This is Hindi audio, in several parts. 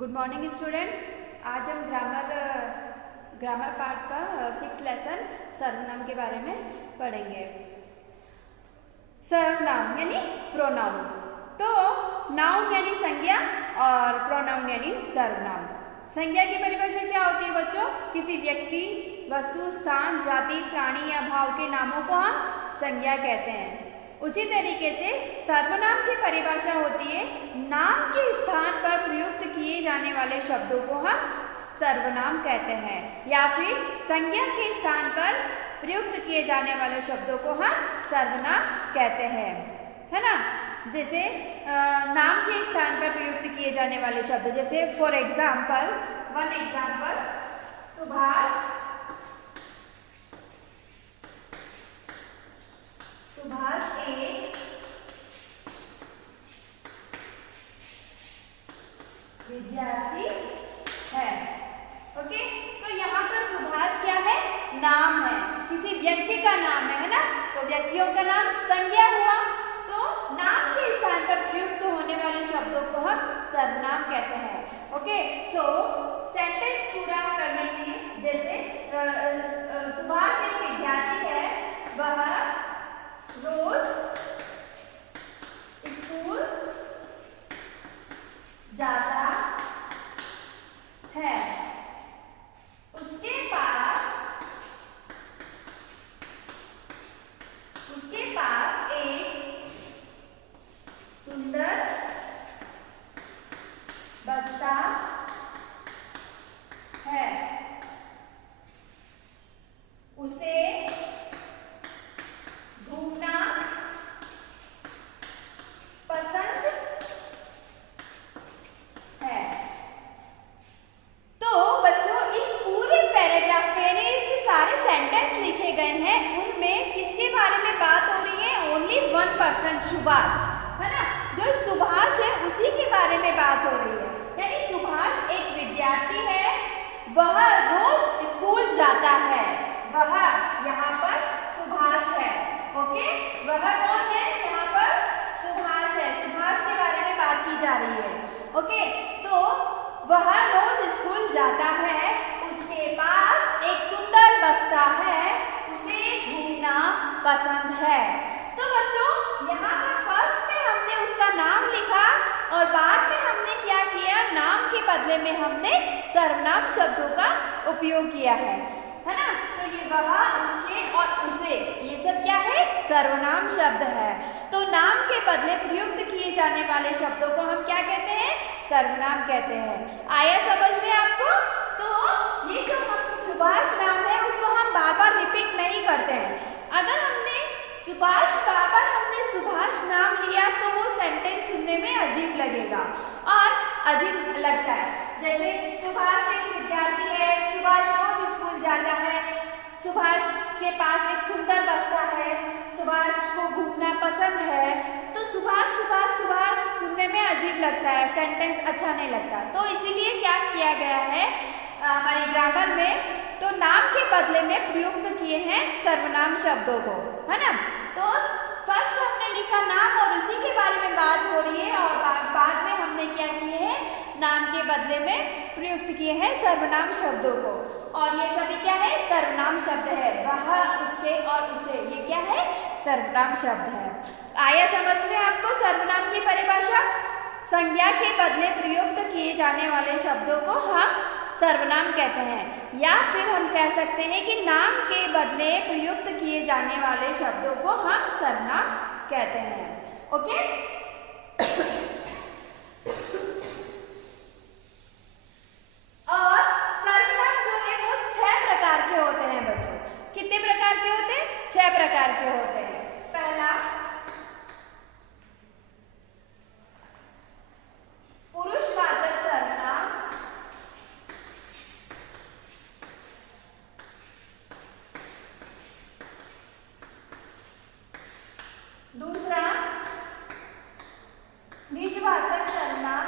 Good morning student. आज हम ग्रामर पार्ट का 6th लेसन सर्वनाम के बारे में पढ़ेंगे। सर्वनाम यानी प्रोनाउन। तो नाउन यानी संज्ञा और प्रोनाउन यानी सर्वनाम। संज्ञा की परिभाषा क्या होती है बच्चों? किसी व्यक्ति, वस्तु, स्थान, जाति, प्राणी या भाव के नामों को हम संज्ञा कहते हैं। उसी तरीके से सर्वनाम की परिभाषा होती है नाम के स्थान पर प्रयुक्त किए जाने वाले शब्दों को हम सर्वनाम कहते हैं, या फिर संज्ञा के स्थान पर प्रयुक्त किए जाने वाले शब्दों को हम सर्वनाम कहते हैं, है ना। जैसे नाम के स्थान पर प्रयुक्त किए जाने वाले शब्द, जैसे for example, one example, Subhash, Subhash एक विद्यार्थी है। ओके, तो यहाँ पर सुभाष क्या है? नाम है, किसी व्यक्ति का नाम है ना। तो व्यक्तियों का नाम संज्ञा हुआ, तो नाम के स्थान पर प्रयुक्त होने वाले शब्दों को हम सर्वनाम कहते हैं। ओके, सो सेंटेंस पूरा करने के लिए, जैसे सुभाष एक विद्यार्थी है, वह रोज स्कूल जाता है। उसके पास एक सुंदर बस्ता है। उसे घूमना पसंद है। तो बच्चों, इस पूरे पैराग्राफ पे जो सारे सेंटेंस लिखे गए हैं उनमें किसके बारे में बात हो रही है? ओनली वन पर्सन, सुभाष, है ना। जो सुभाष है उसी के बारे में बात हो रही है। यानी सुभाष एक विद्यार्थी है, वह रोज स्कूल जाता है। वह यहाँ पर सुभाष है। ओके, वह कौन है? यहाँ पर सुभाष है। सुभाष के बारे में बात की जा रही है। ओके, तो वह रोज स्कूल जाता है, उसके पास एक सुंदर बस्ता है, उसे घूमना पसंद है। तो बच्चों, यहाँ पर फर्स्ट में हमने उसका नाम लिखा और बाद में हमने क्या किया? नाम के बदले में हमने सर्वनाम शब्दों का उपयोग किया है ना। तो ये वह, उसके और उसे, ये सब क्या है? सर्वनाम शब्द है। तो नाम के बदले प्रयुक्त किए जाने वाले शब्दों को हम क्या कहते हैं? सर्वनाम कहते हैं। आया समझ में आपको? तो ये जो हम सुभाष नाम है उसको हम बार बार रिपीट नहीं करते हैं। अगर हमने सुभाष, बार बार हमने सुभाष नाम लिया तो वो सेंटेंस सुनने में अजीब लगेगा और अजीब लगता है। जैसे सुभाष एक विद्यार्थी है, सुभाष रोज स्कूल जाता है, सुभाष के पास एक सुंदर बस्ता है, सुभाष को घूमना पसंद है। तो सुभाष सुभाष सुभाष सुनने में अजीब लगता है, सेंटेंस अच्छा नहीं लगता। तो इसीलिए क्या किया गया है हमारी ग्रामर में? तो नाम के बदले में प्रयुक्त किए हैं सर्वनाम शब्दों को, है ना। तो फर्स्ट हमने लिखा नाम और उसी के बारे में बात हो रही है, और बाद में हमने क्या किए हैं? नाम के बदले में प्रयुक्त किए हैं सर्वनाम शब्दों को। और ये सभी क्या है? सर्वनाम शब्द है। वह, उसके और उसे, ये क्या है? सर्वनाम शब्द है। आया समझ में आपको सर्वनाम की परिभाषा? संज्ञा के बदले प्रयुक्त किए जाने वाले शब्दों को हम सर्वनाम कहते हैं, या फिर हम कह सकते हैं कि नाम के बदले प्रयुक्त किए जाने वाले शब्दों को हम सर्वनाम कहते हैं। ओके, और सर्वनाम जो है वो 6 प्रकार के होते हैं बच्चों। कितने प्रकार के होते हैं? 6 प्रकार के होते हैं। पहला, पुरुषवाचक सर्वनाम। दूसरा, निजवाचक सर्वनाम।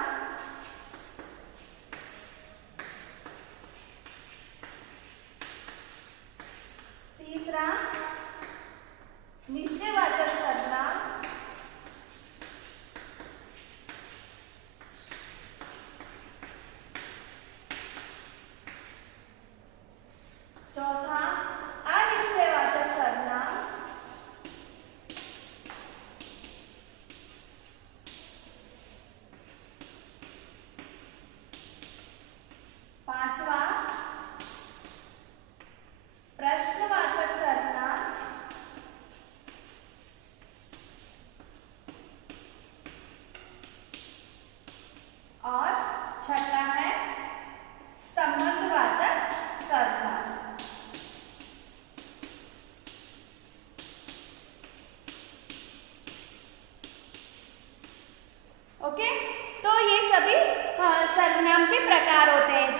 के प्रकार होते हैं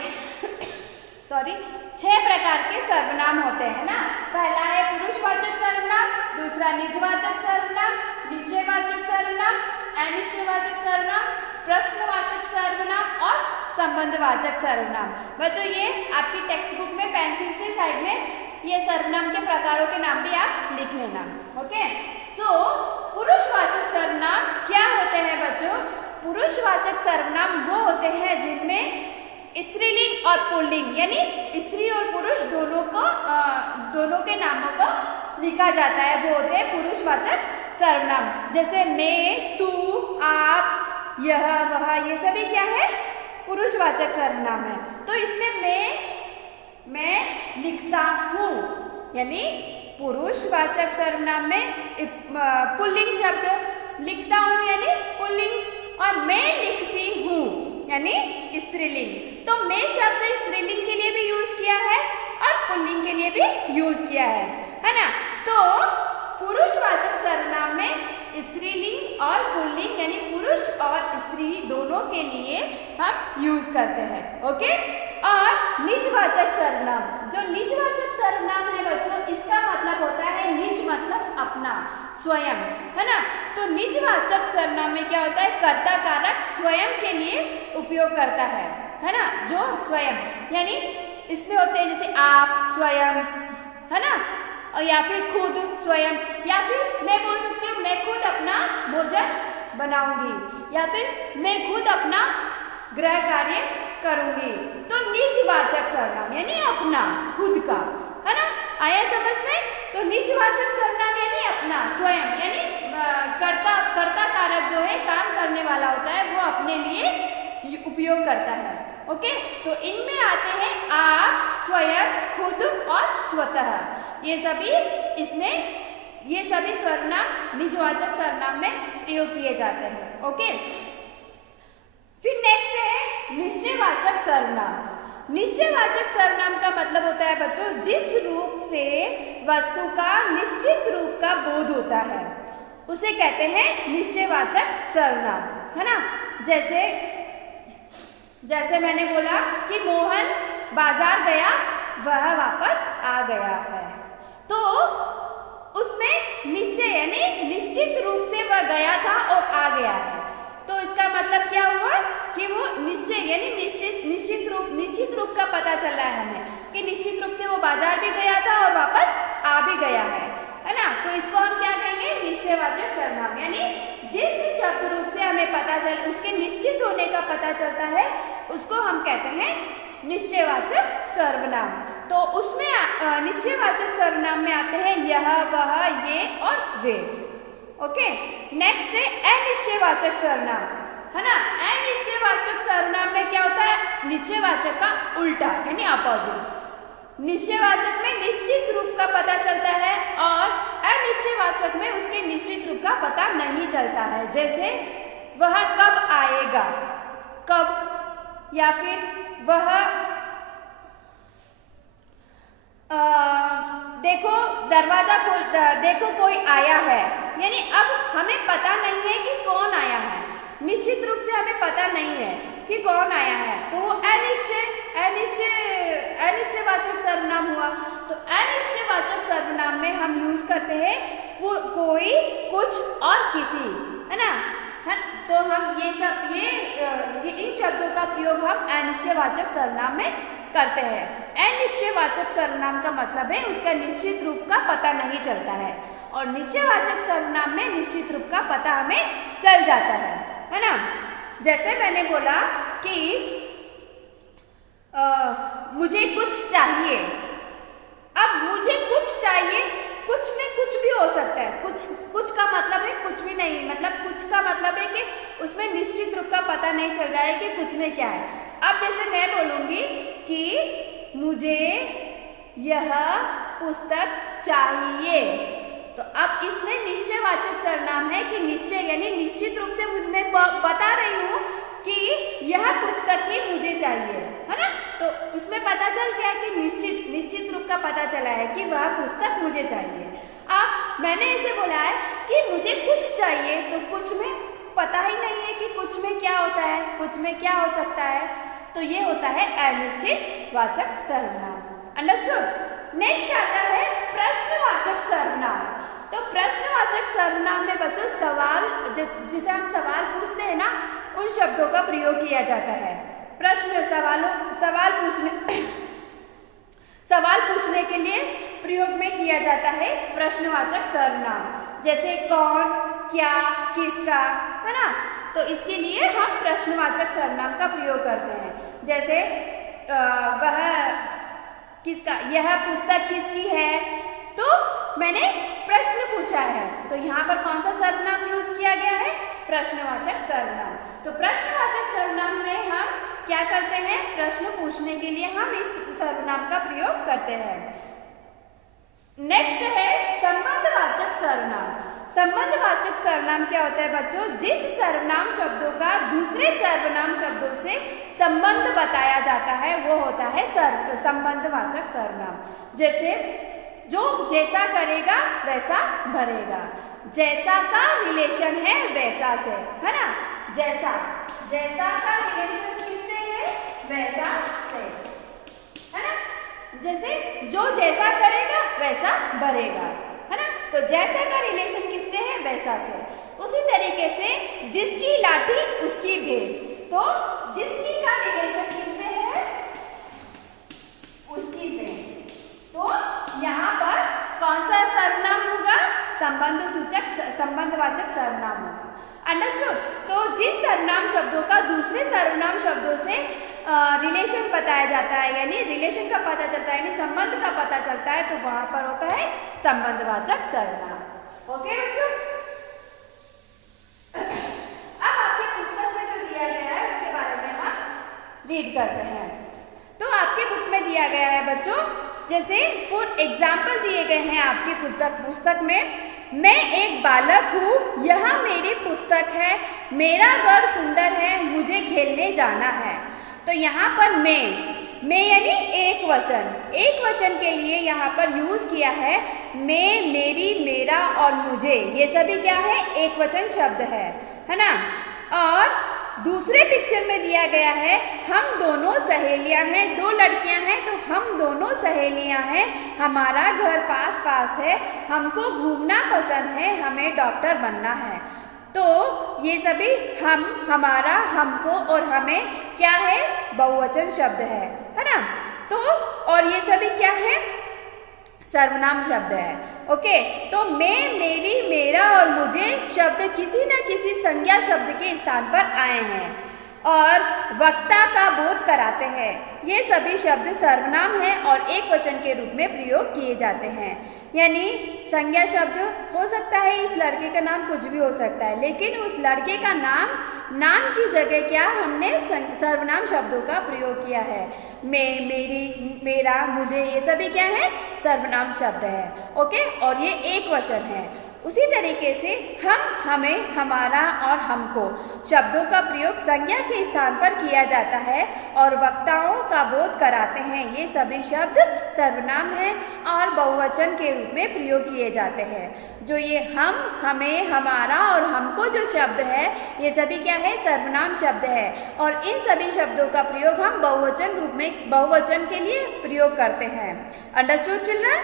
सॉरी 6 प्रकार के सर्वनाम होते हैं ना। पहला है पुरुषवाचक सर्वनाम, दूसरा निजवाचक सर्वनाम, निश्चयवाचक सर्वनाम, अनिश्चयवाचक सर्वनाम, प्रश्नवाचक सर्वनाम और संबंधवाचक सर्वनाम। बच्चों ये आपकी टेक्स्ट बुक में पेंसिल से साइड में ये सर्वनाम के प्रकारों के नाम भी आप लिख लेना। ओके, सो पुरुषवाचक सर्वनाम क्या होते हैं बच्चों? पुरुषवाचक सर्वनाम वो होते हैं जिनमें स्त्रीलिंग और पुल्लिंग यानी स्त्री और पुरुष दोनों के नामों को लिखा जाता है, वो होते हैं पुरुषवाचक सर्वनाम। जैसे मैं, तू, आप, यह, वह, ये सभी क्या है? पुरुषवाचक सर्वनाम है। तो इसमें मैं लिखता हूँ यानी पुरुषवाचक सर्वनाम में पुल्लिंग शब्द, लिखता हूँ यानी पुल्लिंग, और मैं लिखती हूँ यानी स्त्रीलिंग। तो मैं शब्द स्त्रीलिंग के लिए भी यूज किया है और पुल्लिंग के लिए भी यूज किया है ना। तो पुरुषवाचक सर्वनाम में स्त्रीलिंग और पुल्लिंग यानी पुरुष और स्त्री दोनों के लिए हम यूज करते हैं। ओके, और निजवाचक सर्वनाम, जो निजवाचक सर्वनाम है बच्चों, इसका मतलब होता है निज मतलब अपना, स्वयं, है ना। तो निजवाचक सर्वनाम में क्या होता है? कर्ता कारक स्वयं के लिए उपयोग करता है ना, जो स्वयं यानी इसमें होते हैं जैसे आप, स्वयं, है ना, और या फिर खुद, स्वयं, या फिर मैं बोल सकती हूँ मैं खुद अपना भोजन बनाऊंगी, या फिर मैं खुद अपना गृह कार्य करूंगी। तो निजवाचक सर्वनाम यानी अपना, खुद का, है ना, आया समझ में? तो निजवाचक सर्वनाम यानी अपना, स्वयं यानी कर्ता कारक जो है काम करने वाला होता है वो अपने लिए उपयोग करता है। ओके, तो इनमें आते हैं आप, स्वयं, खुद और स्वतः, ये सभी सर्वनाम निजवाचक सर्वनाम में प्रयोग किए जाते हैं। ओके, फिर नेक्स्ट है निश्चयवाचक सर्वनाम। निश्चयवाचक सर्वनाम का मतलब होता है बच्चों जिस रूप से वस्तु का निश्चित रूप का बोध होता है उसे कहते हैं निश्चयवाचक सर्वनाम, है ना। जैसे मैंने बोला कि मोहन बाजार गया, वह वापस आ गया है, तो उसमें निश्चय यानी निश्चित रूप से वह गया था और आ गया है। तो इसका मतलब क्या हुआ कि वो निश्चय यानी निश्चित रूप का पता चल रहा है हमें कि निश्चित रूप से वो बाजार भी गया था और वापस आ भी गया है ना। तो इसको हम क्या कहेंगे? निश्चयवाचक सर्वनाम, यानी जिस शब्द रूप से हमें पता चल उसके निश्चित होने का पता चलता है उसको हम कहते हैं निश्चयवाचक सर्वनाम। तो उसमें निश्चयवाचक सर्वनाम में आते हैं यह, वह, ये और वे। ओके, नेक्स्ट है अनिश्चयवाचक सर्वनाम, है ना। अनिश्चयवाचक सर्वनाम में क्या होता है? निश्चयवाचक का उल्टा यानी अपोजिट। निश्चयवाचक में निश्चित रूप का पता चलता है और अनिश्चयवाचक में उसके निश्चित रूप का पता नहीं चलता है। जैसे वह कब आएगा, कब, या फिर वह देखो दरवाजा खोल, देखो कोई आया है, यानी अब हमें पता नहीं है कि कौन आया है, निश्चित रूप से हमें पता नहीं है कि कौन आया है, तो वो अनिश्चयवाचक सर्वनाम हुआ। तो अनिश्चयवाचक सर्वनाम में हम यूज करते हैं कोई, कुछ और किसी, है ना। तो हम ये इन शब्दों का प्रयोग हम अनिश्चयवाचक सर्वनाम में करते हैं। अनिश्चयवाचक सर्वनाम का मतलब है उसका निश्चित रूप का पता नहीं चलता है, और निश्चयवाचक सर्वनाम में निश्चित रूप का पता हमें चल जाता है ना। जैसे मैंने बोला कि मुझे कुछ चाहिए, अब मुझे कुछ चाहिए, कुछ में कुछ भी हो सकता है, कुछ का मतलब है कुछ भी नहीं, मतलब कुछ का मतलब है कि उसमें निश्चित रूप का पता नहीं चल रहा है कि कुछ में क्या है। अब जैसे मैं बोलूँगी कि मुझे यह पुस्तक चाहिए, तो अब इसमें निश्चयवाचक सर्वनाम है कि निश्चय यानी निश्चित रूप से मैं बता रही हूँ कि यह पुस्तक ही मुझे चाहिए, है ना। तो उसमें पता चल गया कि निश्चित रूप का पता चला है कि वह पुस्तक मुझे चाहिए। अब मैंने इसे बोला है कि मुझे कुछ चाहिए, तो कुछ में पता ही नहीं है कि कुछ में क्या होता है, कुछ में क्या हो सकता है, तो ये होता है अनिश्चित वाचक सर्वनाम। अंडरस्टूड। नेक्स्ट आता है प्रश्नवाचक सर्वनाम। तो प्रश्नवाचक सर्वनाम में बच्चों सवाल जिसे हम सवाल पूछते हैं ना, उन शब्दों का प्रयोग किया जाता है। प्रश्न सवाल पूछने के लिए प्रयोग में किया जाता है प्रश्नवाचक सर्वनाम, जैसे कौन, क्या, किसका, है ना। तो इसके लिए हम प्रश्नवाचक सर्वनाम का प्रयोग करते हैं, जैसे वह किसका, यह पुस्तक किसकी है, तो मैंने प्रश्न पूछा है, तो यहाँ पर कौन सा सर्वनाम यूज किया गया है, प्रश्नवाचक सर्वनाम। तो प्रश्नवाचक सर्वनाम में हम क्या करते हैं, प्रश्न पूछने के लिए हम इस सर्वनाम का प्रयोग करते हैं। नेक्स्ट है संबंधवाचक सर्वनाम। संबंधवाचक सर्वनाम क्या होता है बच्चों, जिस सर्वनाम शब्दों का दूसरे सर्वनाम शब्दों से संबंध बताया जाता है वो होता है संबंधवाचक सर्वनाम। जैसे जो जैसा करेगा वैसा भरेगा, जैसा का रिलेशन है वैसा से, है ना। जैसा का रिलेशन किससे है, वैसा से, है ना। जैसे जो जैसा करेगा वैसा भरेगा, है ना। तो जैसा का रिलेशन किससे है, वैसा से। उसी तरीके से जिसकी लाठी उसकी भेस, तो जिसकी का रिलेशन किससे है, उसकी से। तो यहाँ पर कौन सा सर्वनाम होगा, संबंधवाचक सर्वनाम होगा। अंडरस्टूड। तो जिन सर्वनाम शब्दों का दूसरे सर्वनाम शब्दों से रिलेशन बताया जाता है, यानी रिलेशन का पता चलता है, यानी संबंध का पता चलता है, तो वहां पर होता है संबंधवाचक सर्वनाम। ओके बच्चों। अब आपकी पुस्तक में जो दिया गया है उसके बारे में हम रीड करते हैं। तो आपके बुक में दिया गया है बच्चों, जैसे फॉर एग्जाम्पल दिए गए हैं आपकी पुस्तक में, मैं एक बालक हूँ, यह मेरी पुस्तक है, मेरा घर सुंदर है, मुझे खेलने जाना है। तो यहाँ पर मैं यानी एक वचन के लिए यहाँ पर यूज किया है मैं, मेरी, मेरा और मुझे, ये सभी क्या है, एक वचन शब्द है ना। और दूसरे पिक्चर में दिया गया है हम दोनों सहेलियां हैं, दो लड़कियां हैं, तो हम दोनों सहेलियां हैं, हमारा घर पास है, हमको घूमना पसंद है, हमें डॉक्टर बनना है। तो ये सभी हम, हमारा, हमको और हमें क्या है, बहुवचन शब्द है ना। तो और ये सभी क्या है, सर्वनाम शब्द है। ओके। तो मैं, मेरी, मेरा और मुझे शब्द किसी न किसी संज्ञा शब्द के स्थान पर आए हैं और वक्ता का बोध कराते हैं। ये सभी शब्द सर्वनाम हैं और एक वचन के रूप में प्रयोग किए जाते हैं। यानी संज्ञा शब्द हो सकता है, इस लड़के का नाम कुछ भी हो सकता है, लेकिन उस लड़के का नाम की जगह क्या हमने सर्वनाम शब्दों का प्रयोग किया है। मैं, मेरी, मेरा, मुझे, ये सभी क्या है, सर्वनाम शब्द है। ओके। और ये एक वचन है। उसी तरीके से हम, हमें, हमारा और हमको शब्दों का प्रयोग संज्ञा के स्थान पर किया जाता है और वक्ताओं का बोध कराते हैं। ये सभी शब्द सर्वनाम हैं और बहुवचन के रूप में प्रयोग किए जाते हैं। जो ये हम, हमें, हमारा और हमको जो शब्द है, ये सभी क्या है, सर्वनाम शब्द है और इन सभी शब्दों का प्रयोग हम बहुवचन रूप में, बहुवचन के लिए प्रयोग करते हैं। Understood children.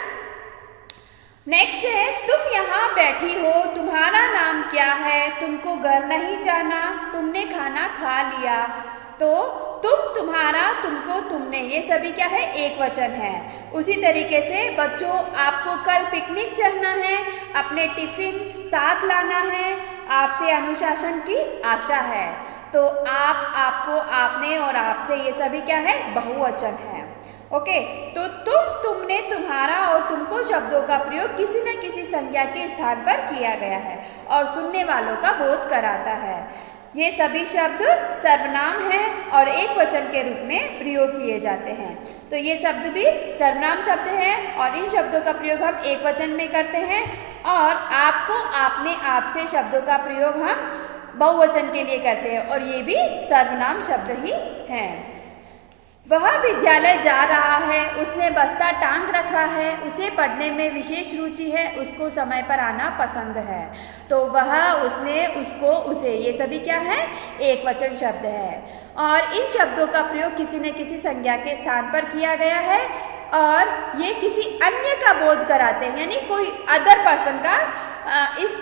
नेक्स्ट है तुम यहाँ बैठी हो, तुम्हारा नाम क्या है, तुमको घर नहीं जाना, तुमने खाना खा लिया। तो तुम, तुम्हारा, तुमको, तुमने, ये सभी क्या है, एक वचन है। उसी तरीके से बच्चों आपको कल पिकनिक चलना है, अपने टिफिन साथ लाना है, आपसे अनुशासन की आशा है। तो आप, आपको, आपने और आपसे, ये सभी क्या है, बहुवचन है। ओके। तो तुम, तुमने, तुम्हारा और तुमको शब्दों का प्रयोग किसी न किसी संज्ञा के स्थान पर किया गया है और सुनने वालों का बोध कराता है। ये सभी शब्द सर्वनाम हैं और एक वचन के रूप में प्रयोग किए जाते हैं। तो ये शब्द भी सर्वनाम शब्द हैं और इन शब्दों का प्रयोग हम एक वचन में करते हैं और आपको, आपने, आपसे शब्दों का प्रयोग हम बहुवचन के लिए करते हैं और ये भी सर्वनाम शब्द ही हैं। वह विद्यालय जा रहा है, उसने बस्ता टांग रखा है, उसे पढ़ने में विशेष रुचि है, उसको समय पर आना पसंद है। तो वह, उसने, उसको, उसे, ये सभी क्या है, एक वचन शब्द है। और इन शब्दों का प्रयोग किसी न किसी संज्ञा के स्थान पर किया गया है और ये किसी अन्य का बोध कराते हैं, यानी कोई अदर पर्सन का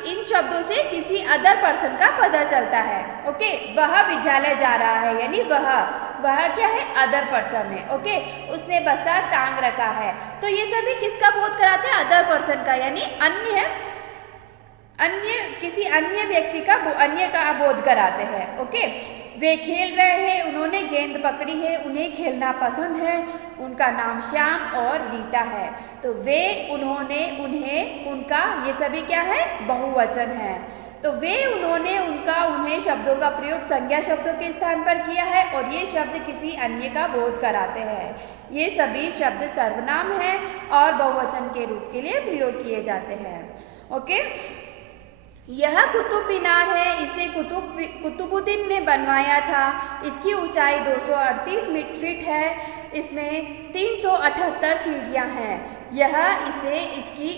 इन शब्दों से किसी अदर पर्सन का पता चलता है। ओके, वह विद्यालय जा रहा है, यानी वह क्या है, अदर पर्सन है। ओके, उसने बस्ता टांग रखा है, तो ये सभी किसका बोध कराते हैं, अदर पर्सन का, यानी किसी अन्य व्यक्ति का अन्य का बोध कराते हैं। ओके, वे खेल रहे हैं, उन्होंने गेंद पकड़ी है, उन्हें खेलना पसंद है, उनका नाम श्याम और रीटा है। तो वे, उन्होंने, उन्हें, उनका, ये सभी क्या है, बहुवचन है। तो वे, उन्होंने, उनका, उन्हें शब्दों का प्रयोग संज्ञा शब्दों के स्थान पर किया है और ये शब्द किसी अन्य का बोध कराते हैं। ये सभी शब्द सर्वनाम हैं और बहुवचन के रूप के लिए प्रयोग किए जाते हैं। ओके, यह कुतुब मीनार है, इसे कुतुबुद्दीन ने बनवाया था। इसकी ऊंचाई 238 फीट है, इसमें 378 सीढ़ियां हैं।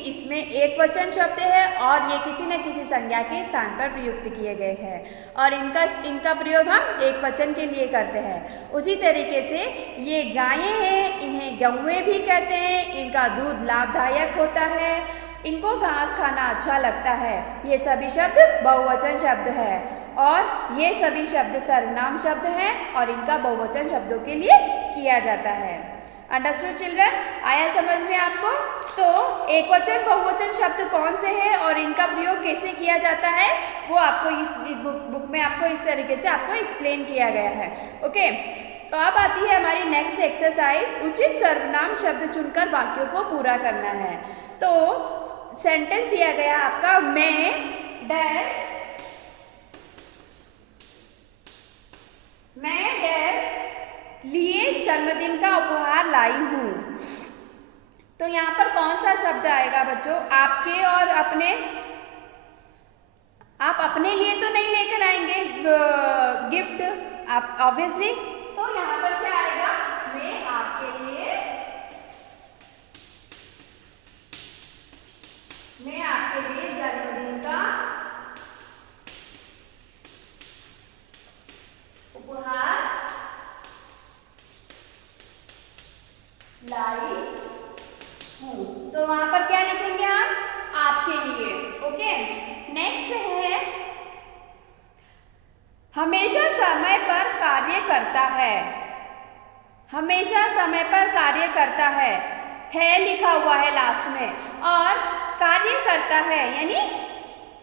इसमें एक वचन शब्द है और ये किसी न किसी संज्ञा के स्थान पर प्रयुक्त किए गए हैं और इनका प्रयोग हम एक वचन के लिए करते हैं। उसी तरीके से ये गायें हैं, इन्हें गौएं भी कहते हैं, इनका दूध लाभदायक होता है, इनको घास खाना अच्छा लगता है। ये सभी शब्द बहुवचन शब्द है और ये सभी शब्द सर्वनाम शब्द हैं और इनका बहुवचन शब्दों के लिए किया जाता है। अंडरस्टूड चिल्ड्रन, आया समझ में आपको? तो एक वचन बहुवचन शब्द कौन से हैं और इनका प्रयोग कैसे किया जाता है वो आपको इस बुक में आपको इस तरीके से आपको एक्सप्लेन किया गया है। ओके, तो अब आती है हमारी नेक्स्ट एक्सरसाइज, उचित सर्वनाम शब्द चुनकर वाक्यों को पूरा करना है। तो सेंटेंस दिया गया आपका, मैं डैश लिए जन्मदिन का उपहार लाई हूं। तो यहाँ पर कौन सा शब्द आएगा बच्चों? आपके और अपने। आप अपने लिए तो नहीं लेकर आएंगे गिफ्ट, आप ऑब्वियसली। तो यहाँ पर क्या आएगा? मैं आपके लिए जन्मदिन का उपहार लाई हूं। तो वहां पर क्या लिखेंगे हम? आपके लिए। ओके, नेक्स्ट है, हमेशा समय पर कार्य करता है। हमेशा समय पर कार्य करता है लिखा हुआ है लास्ट में, और कार्य करता है यानी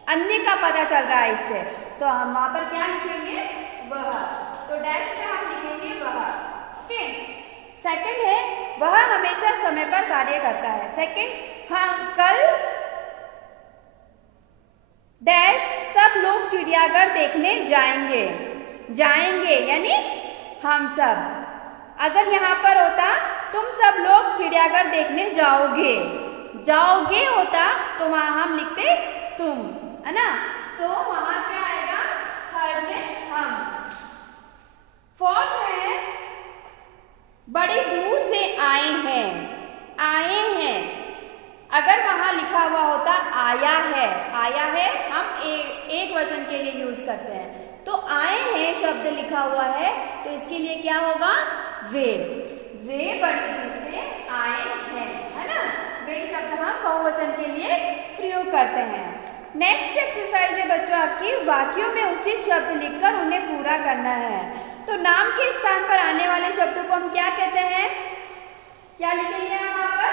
अन्य का पता चल रहा है इससे, तो हम वहां पर क्या लिखेंगे? वह। तो डैश में हम लिखेंगे वह। ओके, सेकंड है, वह हमेशा समय पर कार्य करता है। सेकंड, हम कल डैश सब लोग चिड़ियाघर देखने जाएंगे। जाएंगे यानी हम सब। अगर यहाँ पर होता तुम सब लोग चिड़ियाघर देखने जाओगे, जाओगे होता तो वहां हम लिखते तुम, है ना? तो वहां क्या आएगा? थर्ड में हम। फोर्थ है, बड़ी दूर से आए हैं। आए हैं, अगर वहां लिखा हुआ होता आया है, आया है हम एक वचन के लिए यूज करते हैं। तो आए हैं शब्द लिखा हुआ है तो इसके लिए क्या होगा? वे बड़ी दूर से आए हैं, है ना? वे शब्द हम बहुवचन के लिए प्रयोग करते हैं। नेक्स्ट एक्सरसाइज है बच्चों आपकी, वाक्यों में उचित शब्द लिखकर उन्हें पूरा करना है। तो नाम के स्थान पर आने वाले शब्दों को हम क्या कहते हैं? क्या लिखेंगे हम वहां पर?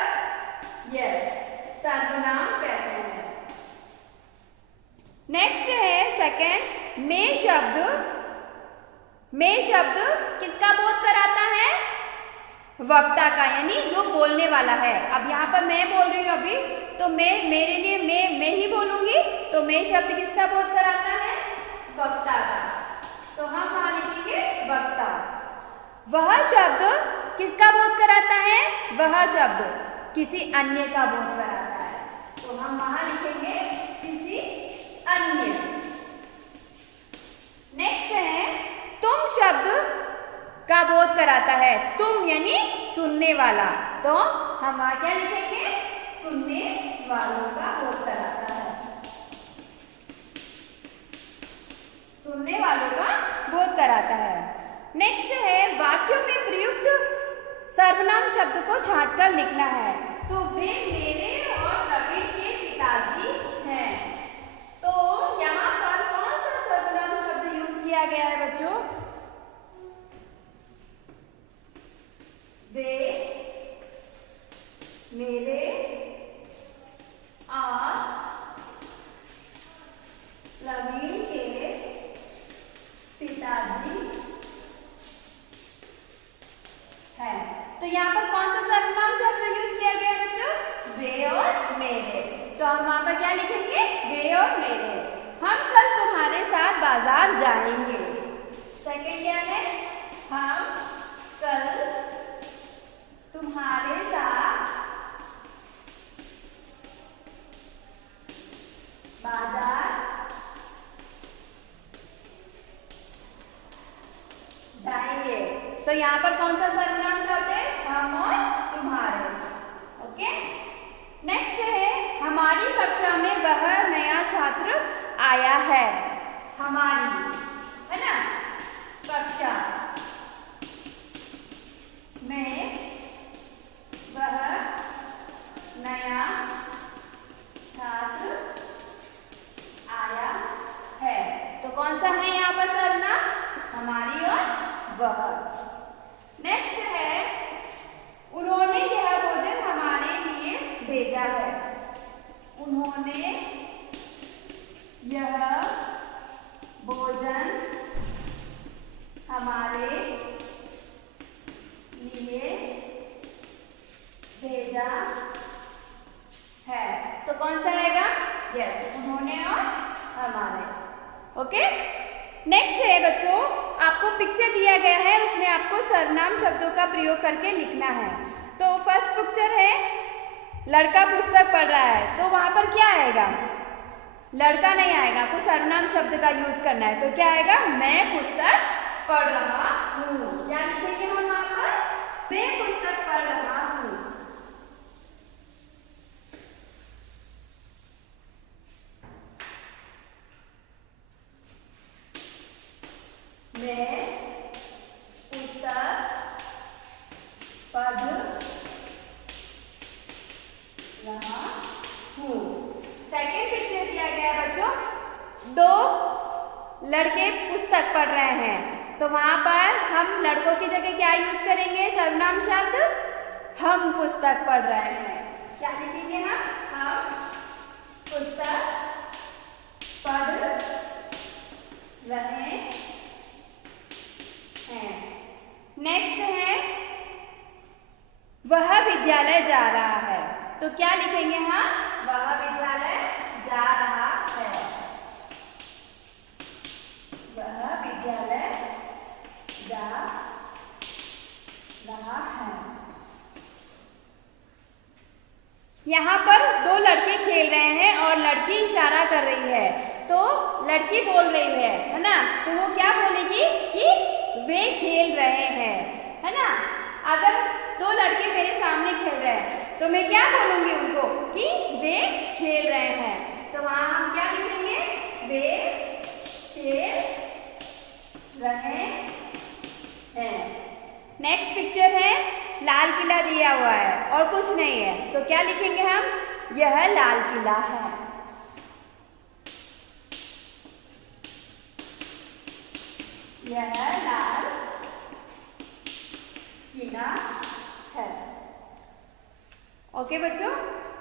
यस, सर्वनाम कहते हैं। नेक्स्ट है सेकंड, में शब्द किसका बोध कराता है? वक्ता का, यानी जो बोलने वाला है। अब यहाँ पर मैं बोल रही हूँ अभी, तो मेरे लिए मैं ही बोलूंगी, तो मैं शब्द किसका बोध कराता है? वक्ता का। तो हम वहां लिखेंगे वक्ता। वह शब्द किसका बोध कराता है? वह शब्द किसी अन्य का बोध कराता है, तो हम वहां लिखेंगे किसी अन्य। नेक्स्ट है, तुम शब्द का बोध कराता है। तुम यानी सुनने वाला, तो हम वहां क्या लिखेंगे? सुनने वालों का बोध कराता है। सुनने वालों का बोध कराता है। नेक्स्ट है वाक्यों में प्रयुक्त सर्वनाम शब्द को छांटकर लिखना है। तो वे मेरे और प्रवीण के पिताजी हैं। तो यहाँ पर कौन सा सर्वनाम शब्द यूज किया गया है बच्चों? वे मेरे और प्रवीण के पिताजी है। तो यहाँ पर कौन सा सर्वनाम शब्द यूज किया गया है बच्चों? वे और मेरे। तो हम वहां पर क्या लिखेंगे? वे और मेरे। हम कल तुम्हारे साथ बाजार जाएंगे। सेकंड क्या है? हम कल तुम्हारे साथ बाजार जाएंगे। तो यहाँ पर कौन सा सर्वनाम शब्द है? हम और तुम्हारे। ओके। नेक्स्ट है हमारी कक्षा में वह नया छात्र आया है। हमारी है ना कक्षा में वह नया छात्र आया है। तो कौन सा है यहाँ पर सर्वनाम? हमारी और वह। नेक्स्ट है उन्होंने यह भोजन हमारे लिए भेजा है। उन्होंने यह भोजन हमारे लिए भेजा है। तो कौन सा आएगा? यस, उन्होंने और हमारे। ओके। नेक्स्ट है बच्चों आपको पिक्चर दिया गया है, उसमें आपको सर्वनाम शब्दों का प्रयोग करके लिखना है। तो फर्स्ट पिक्चर है लड़का पुस्तक पढ़ रहा है। तो वहां पर क्या आएगा? लड़का नहीं आएगा, आपको सर्वनाम शब्द का यूज करना है। तो क्या आएगा? मैं पुस्तक पढ़ रहा हूँ। क्या लिखेंगे हम वहां पर? मैं पुस्तक पढ़ रहा हूँ। मैं पुस्तक पढ़ रहा हूँ। सेकेंड पिक्चर दिया गया है बच्चों, दो लड़के पुस्तक पढ़ रहे हैं। तो वहां पर हम लड़कों की जगह क्या यूज करेंगे? सर्वनाम शब्द हम पुस्तक पढ़ रहे हैं। क्या लिखेंगे हम? हम पुस्तक पढ़ रहे हैं। नेक्स्ट है वह विद्यालय जा रहा है। तो क्या लिखेंगे हम? वह विद्यालय जा रहा है। वह विद्यालय जा रहा है। यहाँ पर दो लड़के खेल रहे हैं और लड़की इशारा कर रही है। तो लड़की बोल रही है ना? तो वो क्या बोलेगी कि वे खेल रहे हैं, है ना? अगर दो लड़के मेरे सामने खेल रहे हैं तो मैं क्या बोलूंगी उनको कि वे खेल रहे हैं। तो वहां हम क्या लिखेंगे? वे खेल रहे हैं। नेक्स्ट पिक्चर है लाल किला दिया हुआ है और कुछ नहीं है। तो क्या लिखेंगे हम? यह लाल किला है। यह लाल किला है। ओके बच्चों,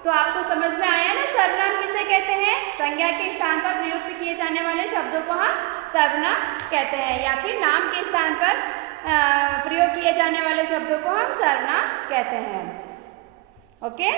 तो आपको समझ में आया ना सर्वनाम किसे कहते हैं? संज्ञा के स्थान पर प्रयुक्त किए जाने वाले शब्दों को हम सर्वनाम कहते हैं, या फिर नाम के स्थान पर प्रयोग किए जाने वाले शब्दों को हम सर्वनाम कहते हैं। ओके।